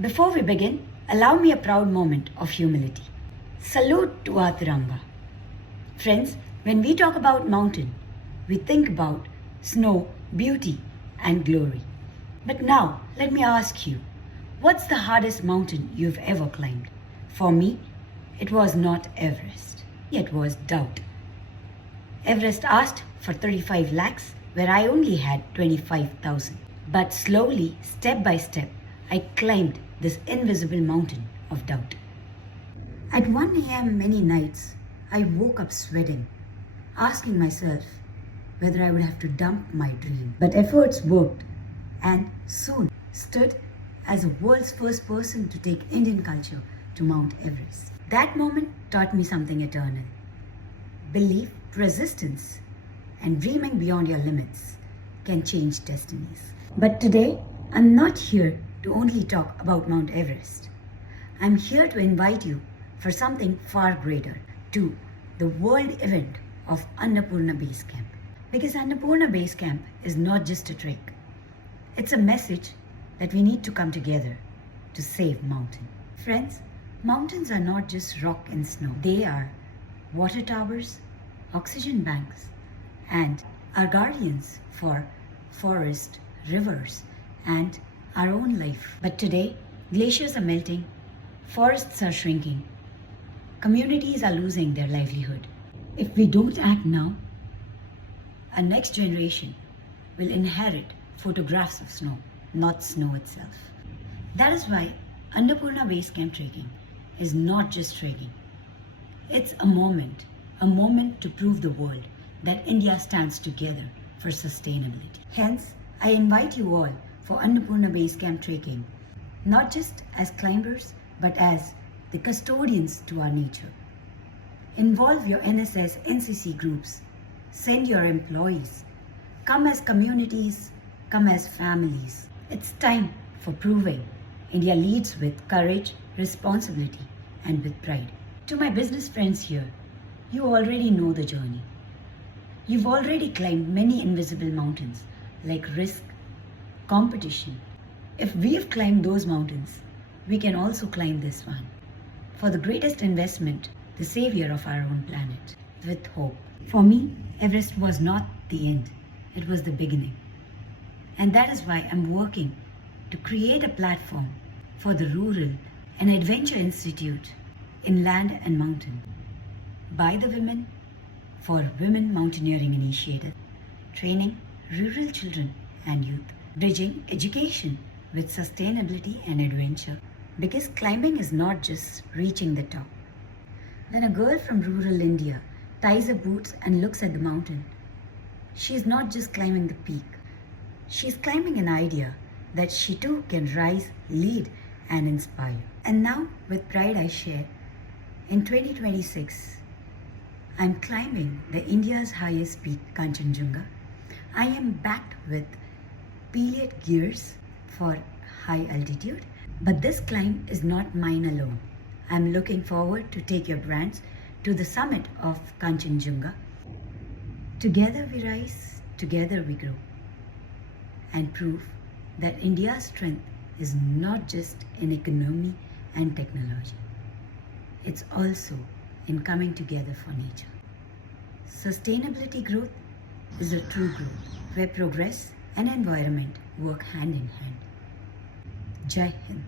Before we begin, allow me a proud moment of humility. Salute to our Tiranga. Friends, when we talk about mountain, we think about snow, beauty, and glory. But now, let me ask you, what's the hardest mountain you've ever climbed? For me, it was not Everest. It was doubt. Everest asked for 35 lakhs, where I only had 25,000. But slowly, step by step, I climbed this invisible mountain of doubt. At 1 a.m. many nights, I woke up sweating, asking myself whether I would have to dump my dream. But efforts worked, and soon stood as the world's first person to take Indian culture to Mount Everest. That moment taught me something eternal. Belief, persistence, and dreaming beyond your limits can change destinies. But today, I'm not here to only talk about Mount Everest. I'm here to invite you for something far greater, to the world event of Annapurna Base Camp. Because Annapurna Base Camp is not just a trek. It's a message that we need to come together to save mountain. Friends, mountains are not just rock and snow. They are water towers, oxygen banks, and are guardians for forest, rivers, and our own life. But today, glaciers are melting, forests are shrinking, communities are losing their livelihood. If we don't act now, our next generation will inherit photographs of snow, not snow itself. That is why Annapurna Base Camp trekking is not just trekking. It's a moment to prove the world that India stands together for sustainability. Hence, I invite you all for Annapurna Base Camp trekking, not just as climbers, but as the custodians to our nature. Involve your NSS, NCC groups, send your employees, come as communities, come as families. It's time for proving India leads with courage, responsibility, and with pride. To my business friends here, you already know the journey. You've already climbed many invisible mountains like risk, competition. If we've climbed those mountains, we can also climb this one. For the greatest investment, the savior of our own planet, with hope. For me, Everest was not the end, it was the beginning. And that is why I'm working to create a platform for the Rural and Adventure Institute in Land and Mountain, by the women, for Women Mountaineering Initiative, training rural children and youth, bridging education with sustainability and adventure. Because climbing is not just reaching the top. When a girl from rural India ties her boots and looks at the mountain, she is not just climbing the peak. She is climbing an idea that she too can rise, lead, and inspire. And now, with pride I share, in 2026, I'm climbing the India's highest peak, Kanchenjunga. I am backed with Pileat gears for high altitude. But this climb is not mine alone. I'm looking forward to take your brands to the summit of Kanchenjunga. Together we rise, together we grow, and prove that India's strength is not just in economy and technology. It's also in coming together for nature. Sustainability growth is a true growth where progress and environment work hand in hand. Jai Hind.